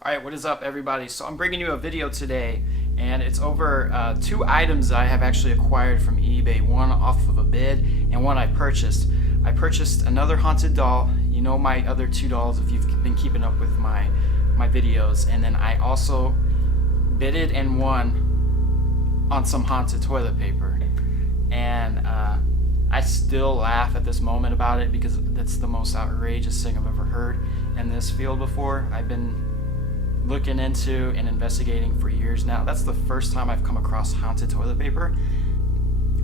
Alright, what is up everybody? So I'm bringing you a video today, and it's over two items that I have actually acquired from eBay. One off of a bid and one I purchased. I purchased another haunted doll. You know my other two dolls if you've been keeping up with my videos. And then I also bidded and won on some haunted toilet paper. And I still laugh at this moment about it because that's the most outrageous thing I've ever heard in this field before. I've been looking into and investigating for years now. That's the first time I've come across haunted toilet paper.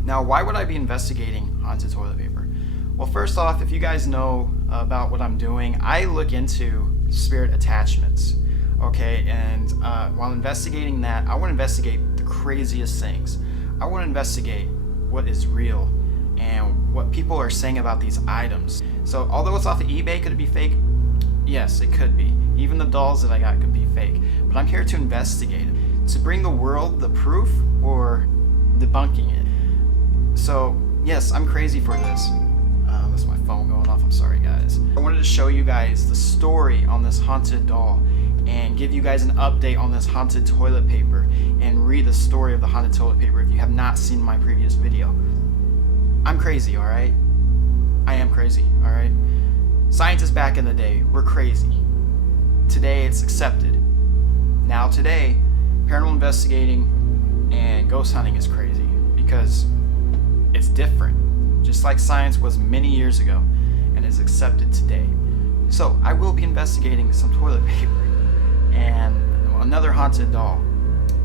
Now, why would I be investigating haunted toilet paper? Well, first off, if you guys know about what I'm doing, I look into spirit attachments, okay? And while investigating that, I want to investigate the craziest things. I want to investigate what is real and what people are saying about these items. So although it's off of eBay, could it be fake? Yes, it could be. Even the dolls that I got could be fake. But I'm here to investigate it, to bring the world the proof or debunking it. So, yes, I'm crazy for this. That's my phone going off. I'm sorry, guys. I wanted to show you guys the story on this haunted doll and give you guys an update on this haunted toilet paper and read the story of the haunted toilet paper if you have not seen my previous video. I'm crazy, alright? I am crazy, alright? Scientists back in the day were crazy. Today it's accepted. Now today, paranormal investigating and ghost hunting is crazy because it's different. Just like science was many years ago and is accepted today. So I will be investigating some toilet paper and another haunted doll,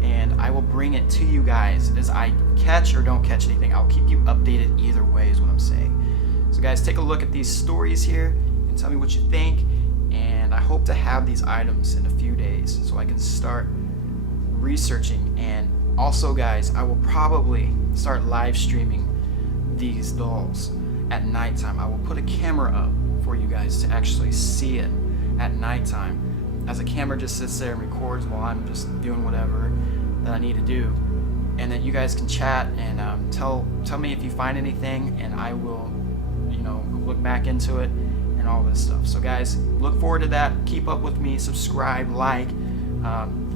and I will bring it to you guys as I catch or don't catch anything. I'll keep you updated either way is what I'm saying. So guys, take a look at these stories here and tell me what you think. And I hope to have these items in a few days so I can start researching. And also guys, I will probably start live streaming these dolls at nighttime. I will put a camera up for you guys to actually see it at nighttime, as a camera just sits there and records while I'm just doing whatever that I need to do. And then you guys can chat and tell me if you find anything, and I will, look back into it and all this stuff. So guys, look forward to that. Keep up with me, subscribe, like,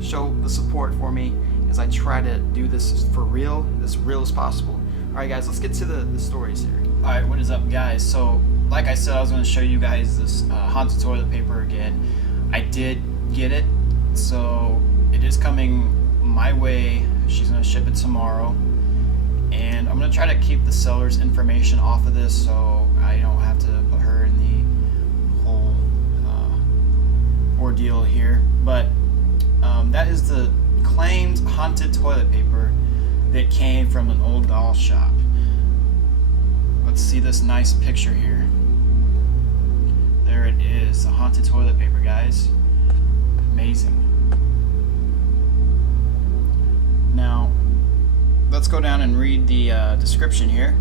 show the support for me as I try to do this for real, as real as possible. Alright guys, let's get to the stories here. Alright, what is up guys? So, like I said, I was going to show you guys this haunted toilet paper again. I did get it, so it is coming my way. She's going to ship it tomorrow. And I'm going to try to keep the seller's information off of this so I don't have to put her in the whole ordeal here. But that is the claimed haunted toilet paper that came from an old doll shop. Let's see this nice picture here. There it is, the haunted toilet paper, guys. Amazing. Now, let's go down and read the description here.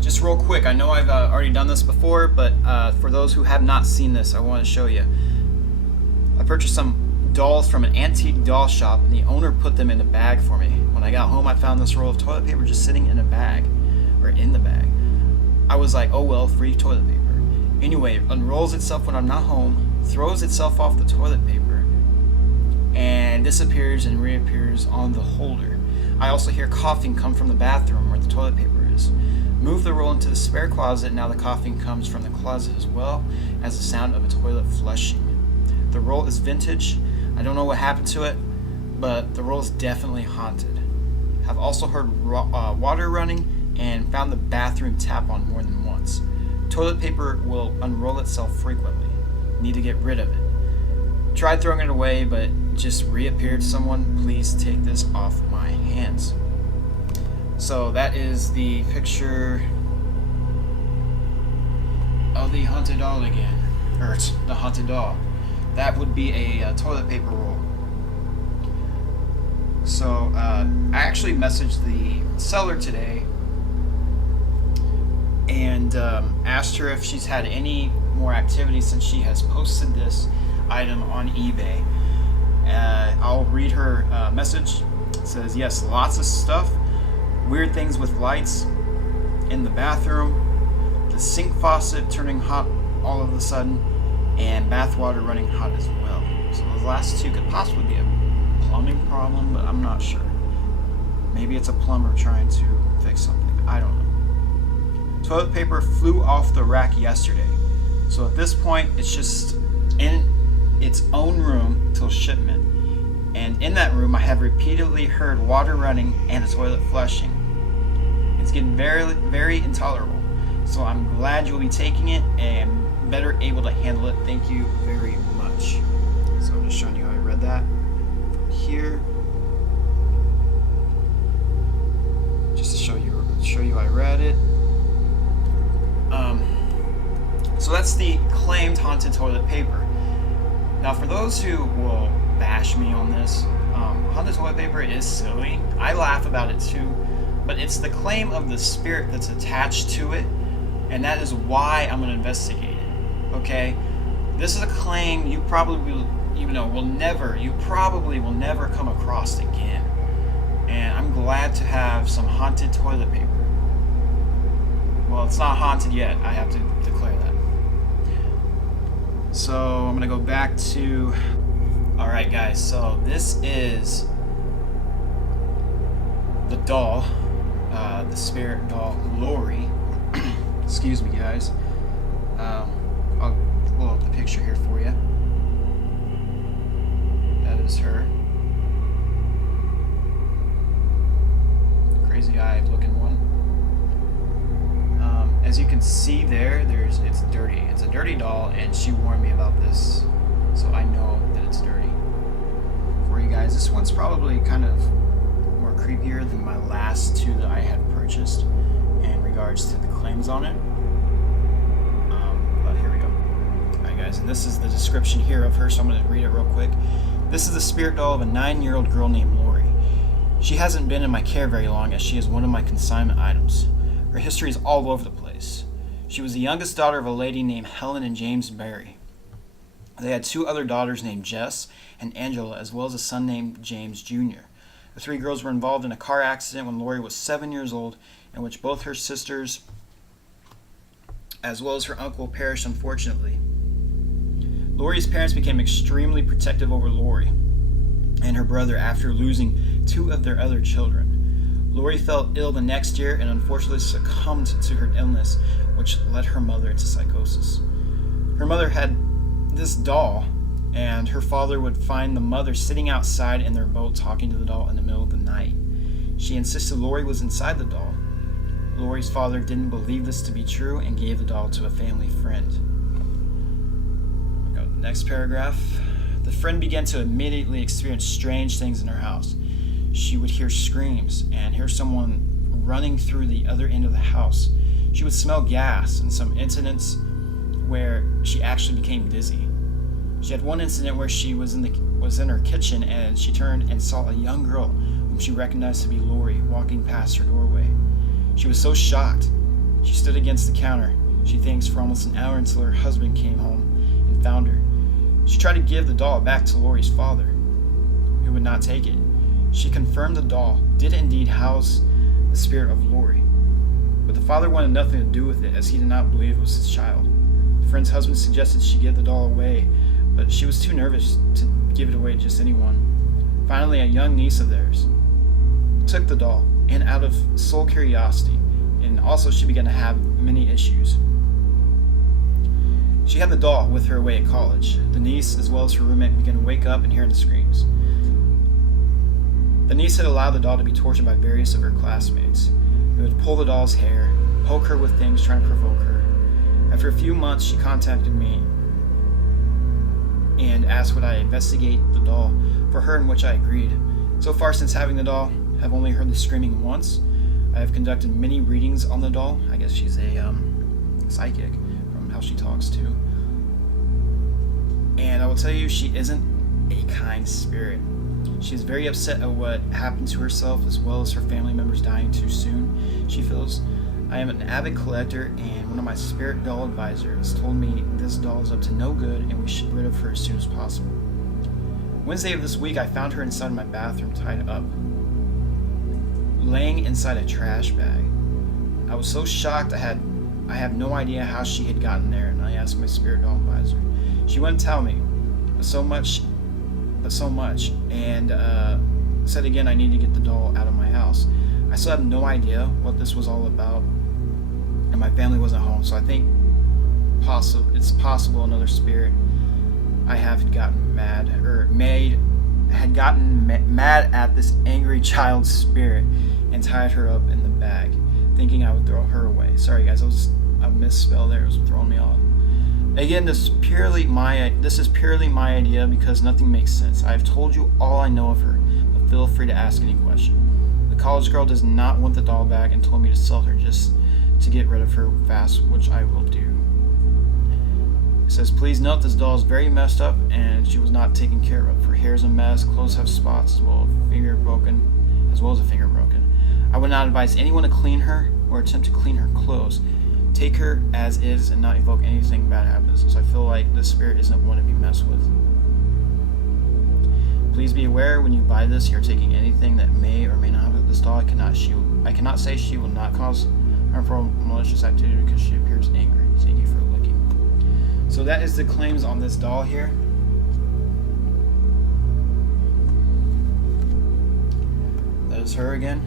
Just real quick, I know I've already done this before, but for those who have not seen this, I want to show you. I purchased some dolls from an antique doll shop, and the owner put them in a bag for me. When I got home, I found this roll of toilet paper just sitting in a bag, or in the bag. I was like, oh well, free toilet paper. Anyway, it unrolls itself when I'm not home, throws itself off the toilet paper, and disappears and reappears on the holder. I also hear coughing come from the bathroom where the toilet paper is. Move the roll into the spare closet, and now the coughing comes from the closet as well as the sound of a toilet flushing. The roll is vintage. I don't know what happened to it, but the roll is definitely haunted. I've also heard water running and found the bathroom tap on more than once. Toilet paper will unroll itself frequently. Need to get rid of it. Tried throwing it away, but it just reappeared. Someone please take this off my hands. So that is the picture of the haunted doll again. Or it's the haunted doll. That would be a toilet paper roll. So I actually messaged the seller today and asked her if she's had any more activity since she has posted this item on eBay. I'll read her message. It says, yes, lots of stuff. Weird things with lights in the bathroom. The sink faucet turning hot all of a sudden. and bath water running hot as well. So those last two could possibly be a plumbing problem, but I'm not sure. Maybe it's a plumber trying to fix something. I don't know. Toilet paper flew off the rack yesterday. So at this point, it's just in its own room till shipment. And in that room, I have repeatedly heard water running and a toilet flushing. It's getting very, very intolerable. So I'm glad you'll be taking it and better able to handle it. Thank you very much. So I'm just showing you how I read that from here. Just to show you I read it. So that's the claimed haunted toilet paper. Now for those who will bash me on this, haunted toilet paper is silly. I laugh about it too, but it's the claim of the spirit that's attached to it, and that is why I'm going to investigate it. Okay? This is a claim you probably will never come across again. And I'm glad to have some haunted toilet paper. Well, it's not haunted yet. I have to declare that. So I'm going to go back to... Alright guys, so this is the doll, the spirit doll, Lori. Excuse me guys. I'll blow up the picture here for you. That is her. Crazy-eyed looking one. As you can see there, it's dirty. It's a dirty doll, and she warned me about this, so I know that it's dirty. For you guys, this one's probably kind of more creepier than my last two that I had purchased in regards to the claims on it. But here we go. Alright guys, and this is the description here of her, so I'm going to read it real quick. This is the spirit doll of a 9-year-old girl named Lori. She hasn't been in my care very long, as she is one of my consignment items. Her history is all over the place. She was the youngest daughter of a lady named Helen and James Barry. They had 2 other daughters named Jess and Angela, as well as a son named James Jr. The 3 girls were involved in a car accident when Lori was 7 years old, in which both her sisters, as well as her uncle, perished unfortunately. Lori's parents became extremely protective over Lori and her brother after losing 2 of their other children. Lori fell ill the next year and unfortunately succumbed to her illness, which led her mother into psychosis. Her mother had this doll, and her father would find the mother sitting outside in their boat talking to the doll in the middle of the night. She insisted Lori was inside the doll. Lori's father didn't believe this to be true and gave the doll to a family friend. Go to the next paragraph. The friend began to immediately experience strange things in her house. She would hear screams and hear someone running through the other end of the house. She would smell gas and some incidents where she actually became dizzy. She had one incident where she was in her kitchen and she turned and saw a young girl whom she recognized to be Lori walking past her doorway. She was so shocked. She stood against the counter, she thinks, for almost an hour until her husband came home and found her. She tried to give the doll back to Lori's father, who would not take it. She confirmed the doll did indeed house the spirit of Lori, but the father wanted nothing to do with it as he did not believe it was his child. The friend's husband suggested she give the doll away, but she was too nervous to give it away to just anyone. Finally, a young niece of theirs took the doll, and out of sole curiosity, and also she began to have many issues. She had the doll with her away at college. The niece, as well as her roommate, began to wake up and hear the screams. The niece had allowed the doll to be tortured by various of her classmates. They would pull the doll's hair, poke her with things trying to provoke her. After a few months, she contacted me and asked would I investigate the doll for her, in which I agreed. So far, since having the doll, I have only heard the screaming once. I have conducted many readings on the doll. I guess she's a psychic from how she talks too. And I will tell you, she isn't a kind spirit. She is very upset at what happened to herself, as well as her family members dying too soon. She feels I am an avid collector, and one of my spirit doll advisors told me this doll is up to no good and we should get rid of her as soon as possible. Wednesday of this week, I found her inside my bathroom tied up, laying inside a trash bag. I was so shocked I have no idea how she had gotten there, and I asked my spirit doll advisor. She wouldn't tell me, but so much, and said again I need to get the doll out of my house. I still have no idea what this was all about, and my family wasn't home, so I think it's possible another spirit I have gotten mad at this angry child's spirit and tied her up in the bag, thinking I would throw her away. Sorry guys, I misspelled there. It was throwing me off. Again, this is purely my idea because nothing makes sense. I have told you all I know of her, but feel free to ask any question. The college girl does not want the doll back and told me to sell her just to get rid of her fast, which I will do. It says, please note this doll is very messed up and she was not taken care of. Her hair is a mess, clothes have spots, as well as a finger broken. I would not advise anyone to clean her or attempt to clean her clothes. Take her as is and not evoke anything bad happens, as I feel like the spirit isn't one to be messed with. Please be aware when you buy this, you're taking anything that may or may not have this doll. I cannot say she will not cause harmful malicious activity because she appears angry. Thank you for looking. So that is the claims on this doll here. That is her again.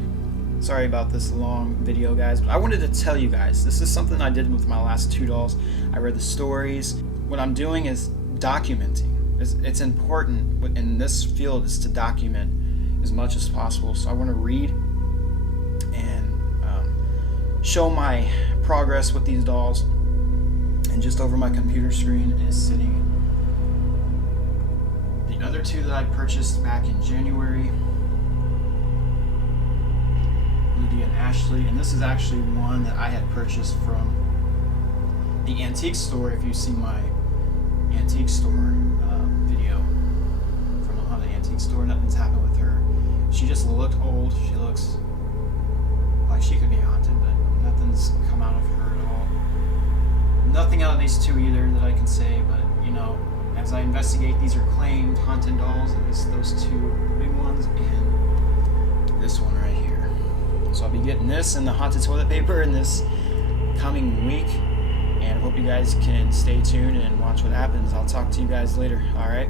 Sorry about this long video, guys, but I wanted to tell you guys, this is something I did with my last 2 dolls. I read the stories. What I'm doing is documenting. It's important in this field is to document as much as possible. So I want to read and show my progress with these dolls. And just over my computer screen is sitting the other 2 that I purchased back in January. Lydia and Ashley, and this is actually one that I had purchased from the antique store. If you see my antique store video from the haunted antique store, nothing's happened with her. She just looked old. She looks like she could be haunted, but nothing's come out of her at all. Nothing out of these 2 either that I can say, but you know, as I investigate, these are claimed haunted dolls. It's those 2 big ones and this one right here. So I'll be getting this and the haunted toilet paper in this coming week, and I hope you guys can stay tuned and watch what happens. I'll talk to you guys later. All right.